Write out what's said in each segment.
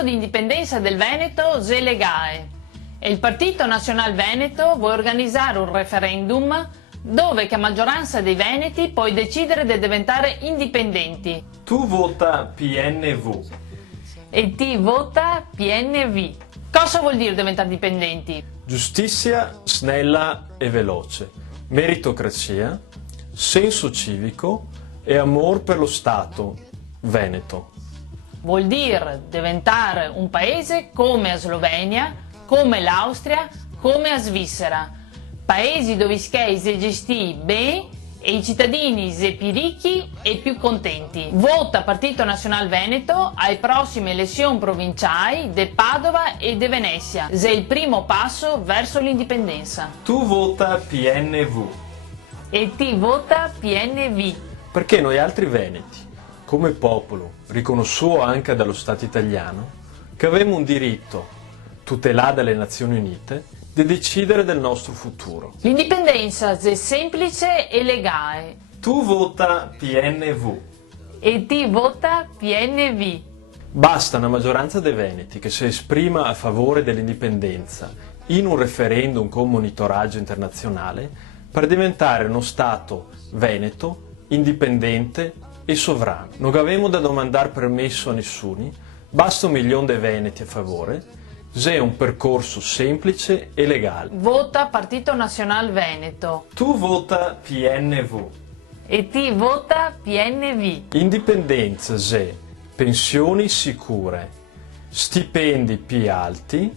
passo di indipendenza del Veneto se legae e il Partito Nazional Veneto vuole organizzare un referendum dove che a maggioranza dei veneti puoi decidere di diventare indipendenti. Tu vota PNV. E ti vota PNV. Cosa vuol dire diventare dipendenti? Giustizia snella e veloce, meritocrazia, senso civico e amor per lo Stato Veneto. Vuol dire diventare un paese come la Slovenia, come l'Austria, come la Svizzera. Paesi dove si gestì bene e i cittadini si più ricchi e più contenti. Vota Partito Nazional Veneto alle prossime elezioni provinciali di Padova e di Venezia. Se è il primo passo verso l'indipendenza. Tu vota PNV. E ti vota PNV. Perché noi altri veneti, come popolo, riconosciuto anche dallo Stato italiano, che avevamo un diritto, tutelato dalle Nazioni Unite, di decidere del nostro futuro. L'indipendenza è semplice e legale. Tu vota PNV. E ti vota PNV. Basta una maggioranza dei veneti che si esprima a favore dell'indipendenza in un referendum con monitoraggio internazionale per diventare uno Stato veneto, indipendente e sovrano. Non avevamo da domandare permesso a nessuno, basta 1 milione di veneti a favore. Se è un percorso semplice e legale. Vota Partito Nazional Veneto. Tu vota PNV. E ti vota PNV. Indipendenza se pensioni sicure, stipendi più alti,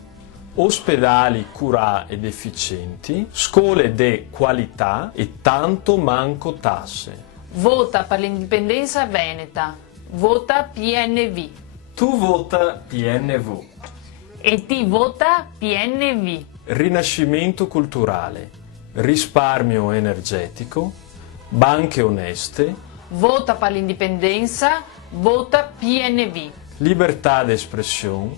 ospedali curati ed efficienti, scuole di qualità e tanto manco tasse. Vota per l'indipendenza veneta. Vota PNV. Tu vota PNV. E ti vota PNV. Rinascimento culturale, risparmio energetico, banche oneste, Vota per l'indipendenza. Vota PNV. libertà d'espressione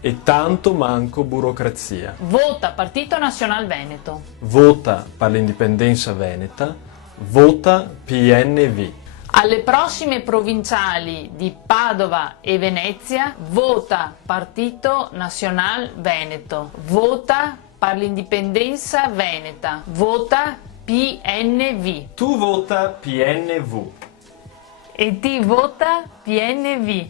e tanto manco burocrazia. Vota Partito Nazional Veneto. Vota per l'indipendenza veneta, vota PNV. Alle prossime provinciali di Padova e Venezia vota Partito Nazional Veneto, vota per l'indipendenza veneta, vota PNV. Tu vota PNV. E ti vota PNV.